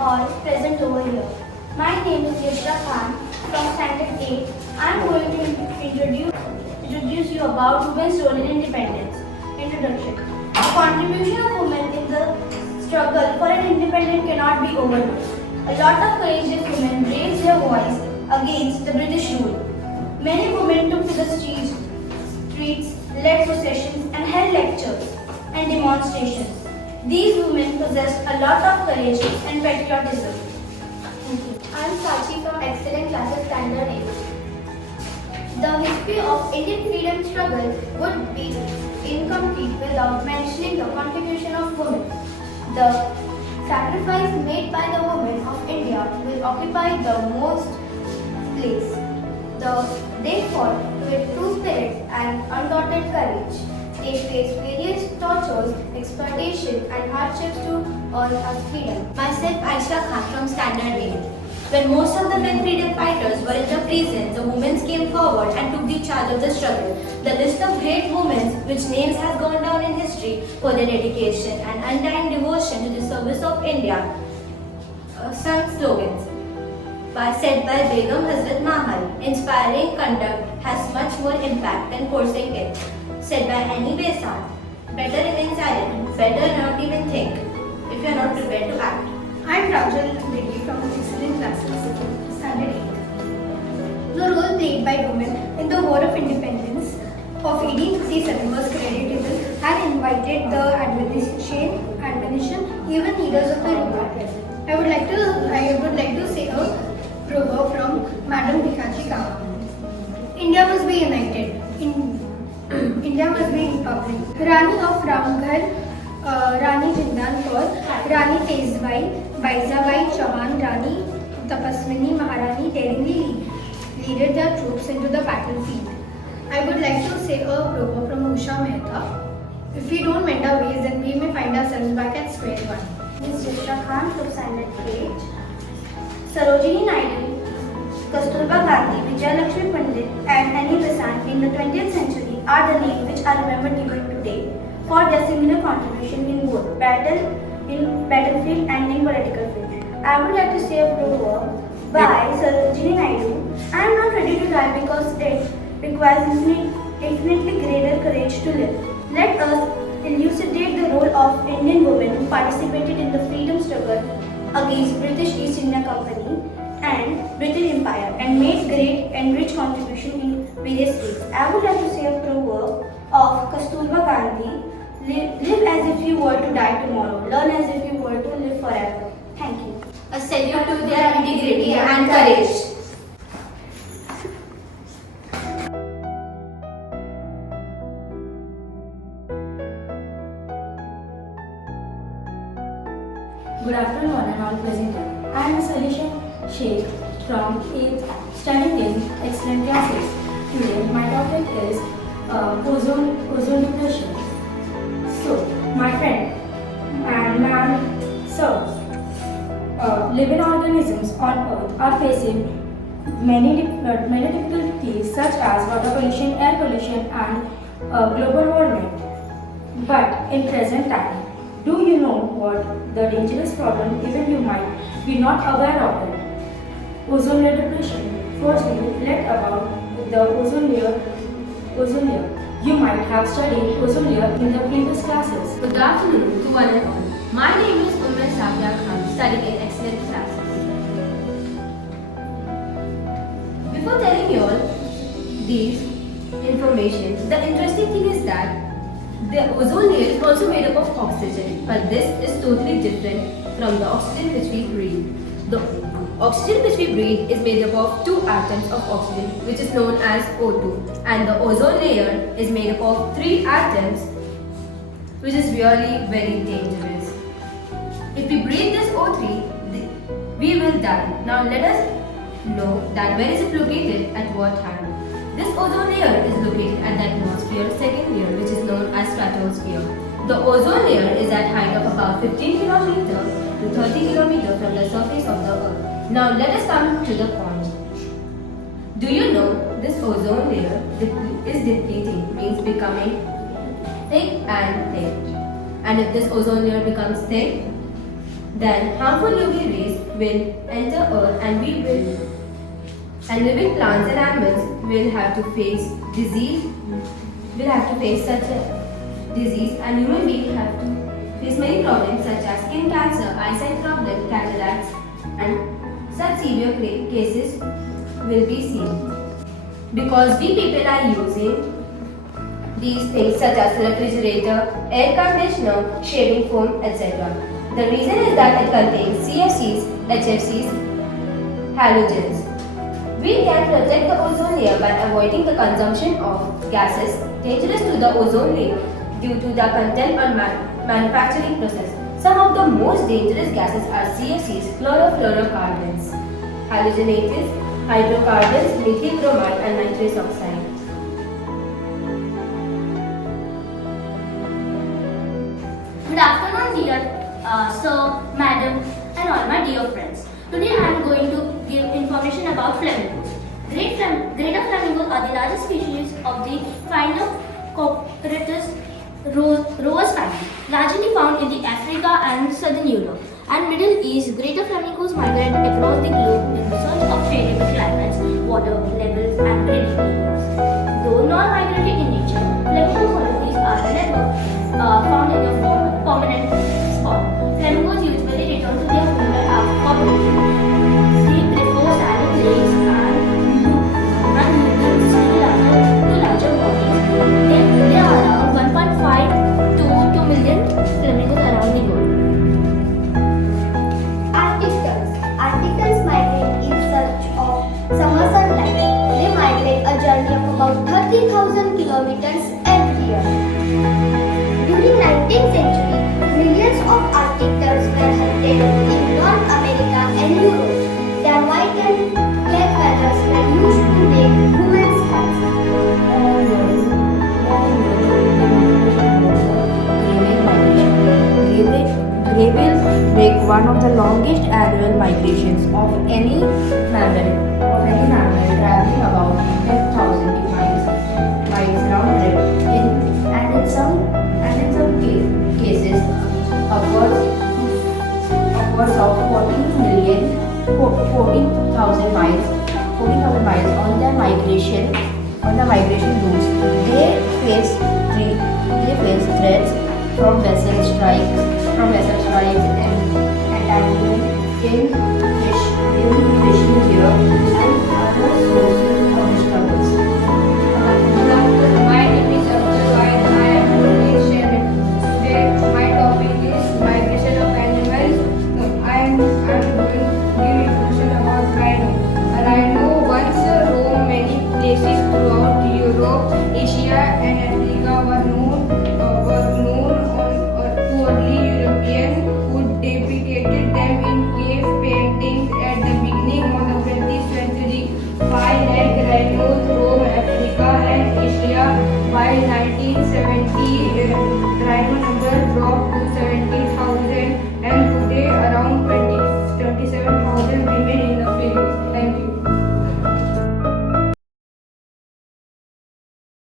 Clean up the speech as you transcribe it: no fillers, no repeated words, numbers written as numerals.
all present over here. My name is Yashra Khan from Standard 8. I am going to introduce you about women's role in independence. Introduction. The contribution of women in the struggle for an independence cannot be overlooked. A lot of courageous women raised their voice against the British rule. Many women took to the streets, led processions and held lectures and demonstrations. These women possessed a lot of courage and patriotism. Thank you. I am Sachi from Excellent Classes Standard 8. The history of Indian freedom struggle would be incomplete without mentioning the contribution of women. The sacrifice made by the women of India will occupy the most place. They fought with true spirit and undaunted courage. They faced various tortures, exploitation and hardships to earn us freedom. Myself, Aisha Khan from Standard 8. When most of the men freedom fighters were in the prison, the women came forward and took the charge of the struggle. The list of great women, which names has gone down in history for their dedication and undying devotion to the service of India, sung slogans said by Begum Hazrat Mahal. Inspiring conduct has much more impact than forcing it. Said by Annie Besant. Better remain silent, better not even think, if you are not prepared to act. I am Rajal Reddy from Excellent Classes Standard 8. The role played by women in the War of Independence of 1857 was creditable and invited the admonition, even leaders of the revolt. I would like to say a proverb from Madam Bhikaji Cama. India must be united. India must be republic. Rani of Ramgarh, Rani Jindan Kaur, Rani Tezbai, Baizabai Chauhan, Rani Tapaswini Maharani daringly leaded their troops into the battlefield. I would like to say a proverb from Usha Mehta. If we don't mend our ways, then we may find ourselves back at square one. Ms. Yashra Khan from Standard 8. Sarojini Naidu, Kasturba Gandhi, Vijayalakshmi Pandit and Annie Besant in the 20th century are the names which are remembered even today for their similar contribution in both battlefield and in political field. I would like to say a proverb by Sarojini Naidu. I am not ready to die because it requires infinitely greater courage to live. Let us elucidate the role of Indian women who participated in the freedom struggle against British East India Company and British Empire and made great and rich contribution in various ways. I would like to say a proverb of Kasturba Gandhi. Live as if you were to die tomorrow. Learn as if you were to live forever. Thank you. A salute to their integrity and courage. Good afternoon, one and all present. I am Salisha Sheikh from 8th Standard in Excellent Classes. Today, my topic is ozone depletion. So, my friend and ma'am, sir, living organisms on Earth are facing many difficulties such as water pollution, air pollution, and global warming. But in present time, do you know what the dangerous problem even you might be not aware of it? Ozone layer depletion. Firstly, let about the ozone layer. You might have studied ozone layer in the previous classes. Good afternoon to one and all. My name is Umar Safia Khan, studying in Excellent Classes. Before telling you all these information, the interesting thing is that the ozone layer is also made up of oxygen, but this is totally different from the oxygen which we breathe. The oxygen which we breathe is made up of two atoms of oxygen, which is known as O2, and the ozone layer is made up of three atoms, which is really very dangerous. If we breathe this O3, we will die. Now let us know that where is it located at what time. This ozone layer is located at the atmosphere second layer, which is known as stratosphere. The ozone layer is at height of about 15 km to 30 km from the surface of the Earth. Now let us come to the point. Do you know this ozone layer is depleting, means becoming thick and thick. And if this ozone layer becomes thick, then harmful UV rays will enter Earth and living plants and animals will have to face such a disease, and human beings have to face many problems such as skin cancer, eyesight problem, cataracts, and such severe cases will be seen. Because we people are using these things such as refrigerator, air conditioner, shaving foam, etc. The reason is that it contains CFCs, HFCs, halogens. We can protect the ozone layer by avoiding the consumption of gases dangerous to the ozone layer due to the content on manufacturing process. Some of the most dangerous gases are CFCs, chlorofluorocarbons, halogenated hydrocarbons, methyl bromide, and nitrous oxide. Good afternoon, dear sir, madam, and all my dear friends. Today I am going to give information about flamingos. Greater flamingos are the largest species of the Phainophocoratus rowers family, largely found in the Africa and southern Europe and Middle East. Greater flamingos migrate across the globe in search of favorable climates, water levels, and breeding areas. Though non-migratory in nature, flamingo colonies are never found in a permanent spot. Flamingos usually return to their homeland after copulation. They prefer shallow lakes and moving to larger bodies. There are around 1.5 to 2 million flamingos around the world. Arctic terns. Arctic terns migrate in search of summer sunlight. They migrate a journey of about 30,000 kilometers every year. During 19th century, millions of Arctic terns were hunted in North America and Europe. Their white and black feathers were used to make women's hats. Grey whales make one of the longest annual migrations of any mammal, traveling about 10,000 miles round trip. In some cases, upwards of 14,000 miles on the migration routes. They face threats from vessel strikes and entanglement in